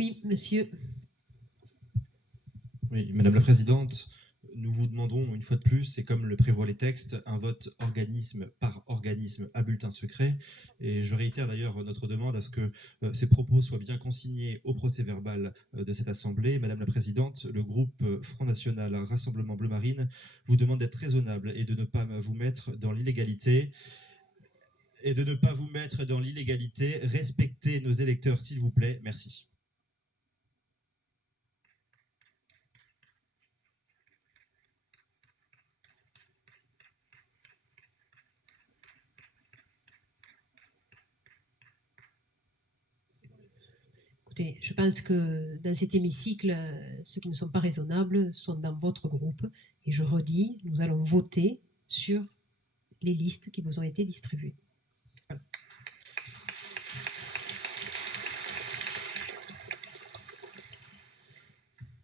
Oui, monsieur. Oui, Madame la Présidente, nous vous demandons une fois de plus, et comme le prévoient les textes, un vote organisme par organisme à bulletin secret. Et je réitère d'ailleurs notre demande à ce que ces propos soient bien consignés au procès-verbal de cette Assemblée. Madame la Présidente, le groupe Front National Rassemblement Bleu Marine vous demande d'être raisonnable et de ne pas vous mettre dans l'illégalité. Respectez nos électeurs, s'il vous plaît. Merci. Écoutez, je pense que dans cet hémicycle, ceux qui ne sont pas raisonnables sont dans votre groupe. Et je redis, nous allons voter sur les listes qui vous ont été distribuées. Voilà.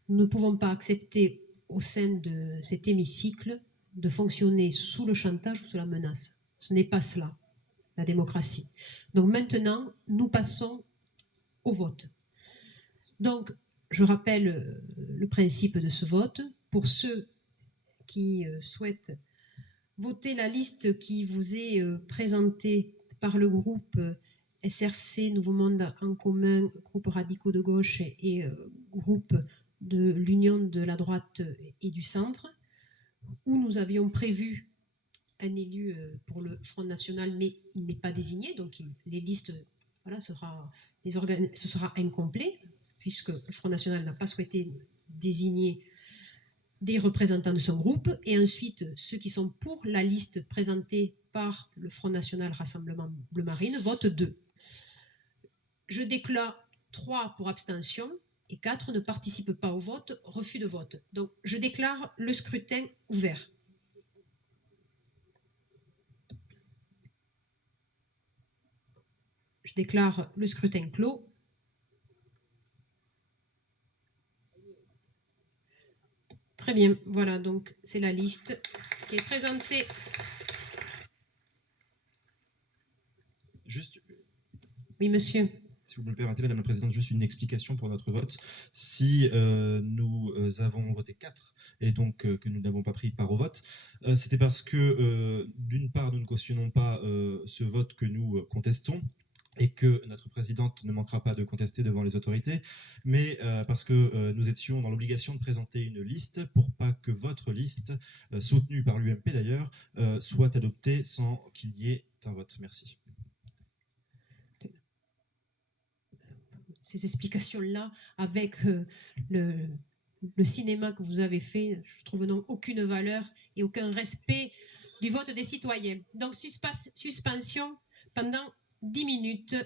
Nous ne pouvons pas accepter au sein de cet hémicycle de fonctionner sous le chantage ou sous la menace. Ce n'est pas cela, la démocratie. Donc maintenant, nous passons au vote. Donc, je rappelle le principe de ce vote. Pour ceux qui souhaitent voter la liste qui vous est présentée par le groupe SRC, Nouveau Monde en commun, groupe radicaux de gauche et groupe de l'Union de la droite et du centre, où nous avions prévu un élu pour le Front National, mais il n'est pas désigné, donc les listes, voilà, ce sera incomplet, puisque le Front National n'a pas souhaité désigner des représentants de son groupe, et ensuite ceux qui sont pour la liste présentée par le Front National Rassemblement Bleu Marine votent 2. Je déclare 3 pour abstention et 4 ne participent pas au vote, refus de vote. Donc je déclare le scrutin ouvert. Je déclare le scrutin clos. Très bien, voilà, donc c'est la liste qui est présentée. Juste, Oui, monsieur. si vous me le permettez, Madame la Présidente, juste une explication pour notre vote. Si nous avons voté 4 et donc que nous n'avons pas pris part au vote, c'était parce que, d'une part, nous ne cautionnons pas ce vote que nous contestons, et que notre présidente ne manquera pas de contester devant les autorités, mais parce que nous étions dans l'obligation de présenter une liste pour pas que votre liste, soutenue par l'UMP d'ailleurs, soit adoptée sans qu'il y ait un vote. Merci. Ces explications-là, avec le cinéma que vous avez fait, je trouve n'ont aucune valeur et aucun respect du vote des citoyens. Donc, suspension pendant 10 minutes.